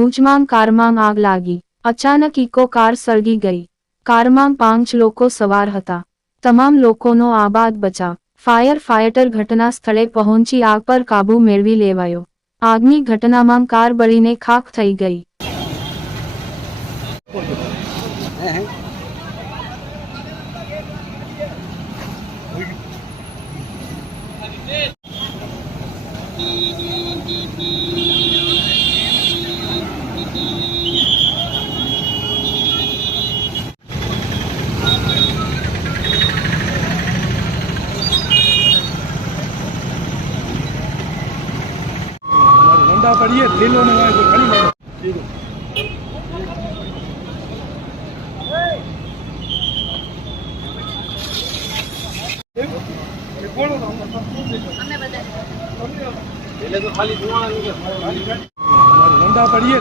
ભુજમાં કારમાં આગ લાગી। અચાનક ઇકો કાર સળગી ગઈ। કારમાં 5 લોકો સવાર હતા। તમામ લોકોનો આબાદ બચાવ। ફાયર ફાઇટર ઘટના સ્થળે પહોંચી આગ પર કાબૂ મેળવી લેવાયો। આગની ઘટનામાં કાર બળીને ખાખ થઈ ગઈ। पड़िए दिलों में तो खड़ी मारो पहले तो खाली धुआं निकल पड़िए।